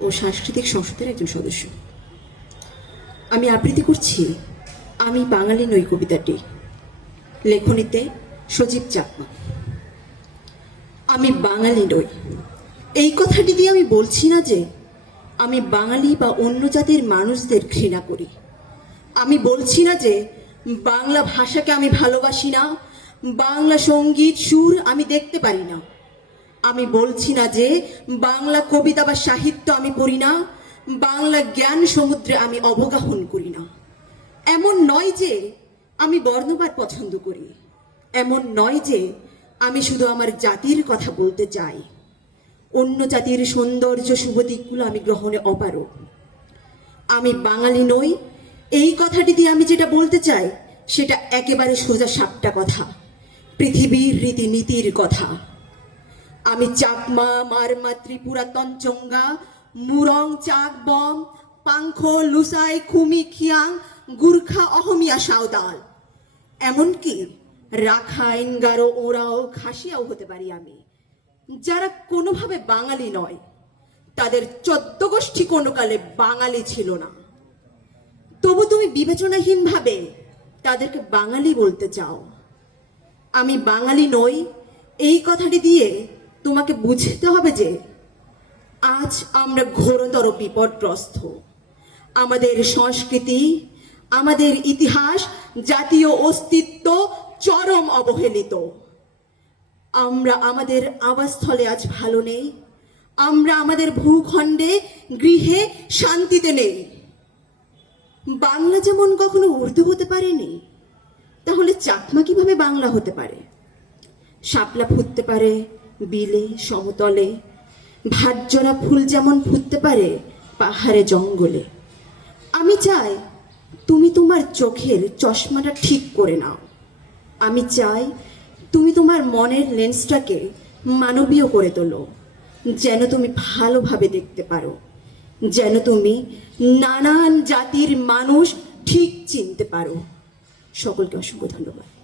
ও সাংস্কৃতিক সংসদের একজন সদস্য। আমি আবৃত্তি করছি আমি বাঙালি নই কবিতাটি। লেখনীতে সজীব চাকমা। আমি বাঙালি নই। এই কথাটি দিয়ে আমি বলছি না যে আমি বাঙালি বা অন্য জাতির মানুষদের ঘৃণা করি। আমি বলছি না যে বাংলা ভাষাকে আমি ভালোবাসি না, বাংলা সংগীত সুর আমি দেখতে পারি না। আমি বলছি না যে বাংলা কবিতা বা সাহিত্য আমি পড়ি না, বাংলা জ্ঞান সমুদ্রে আমি অবগাহন করি না। এমন নয় যে আমি বর্ণবাদ পছন্দ করি। এমন নয় যে আমি শুধু আমার জাতির কথা বলতে চাই। অন্য জাতির সৌন্দর্য শুভ দিকগুলো আমি গ্রহণে অপারক আমি বাঙালি নই, এই কথাটি দিয়ে আমি যেটা বলতে চাই, সেটা একেবারে সোজা সাপটা কথা, পৃথিবীর রীতিনীতির কথা। আমি চাকমা, মারমা, ত্রিপুরা, তঞ্চঙ্গা, মুরং, চাক, বম, পাংখ, লুসাই, খুমি, খিয়াং, গুর্খা, অহমিয়া, সাঁওতাল। এমনকি রাখাইন গারো ওরাও, খাসিয়াও হতে পারি আমি। যারা কোনোভাবে বাঙালি নয়, তাদের চোদ্দ গোষ্ঠী কোনো কালে বাঙালি ছিল না। তবু তুমি বিবেচনাহীনভাবে তাদেরকে বাঙালি বলতে চাও। আমি বাঙালি নই, এই কথাটি দিয়ে তোমাকে বুঝতে হবে যে আজ আমরা ঘোরতর বিপদগ্রস্ত। আমাদের সংস্কৃতি, আমাদের ইতিহাস, জাতীয় অস্তিত্ব চরম অবহেলিত। আমরা আমাদের আবাসস্থলে আজ ভালো নেই। আমরা আমাদের ভূখণ্ডে গৃহে শান্তিতে নেই। বাংলা যেমন কখনো উর্দু হতে পারেনি, তাহলে চাকমা কীভাবে বাংলা হতে পারে? শাপলা ফুটতে পারে বিলে, সমতলে। ভাতজোড়া ফুল যেমন ফুটতে পারে পাহাড়ে জঙ্গলে। আমি চাই তুমি তোমার চোখের চশমাটা ঠিক করে নাও। আমি চাই তুমি তোমার মনের লেন্সটাকে মানবীয় করে তোলো, যেন তুমি ভালোভাবে দেখতে পারো, যেন তুমি নানান জাতির মানুষ ঠিক চিনতে পারো। সকলকে অসংখ্য ধন্যবাদ।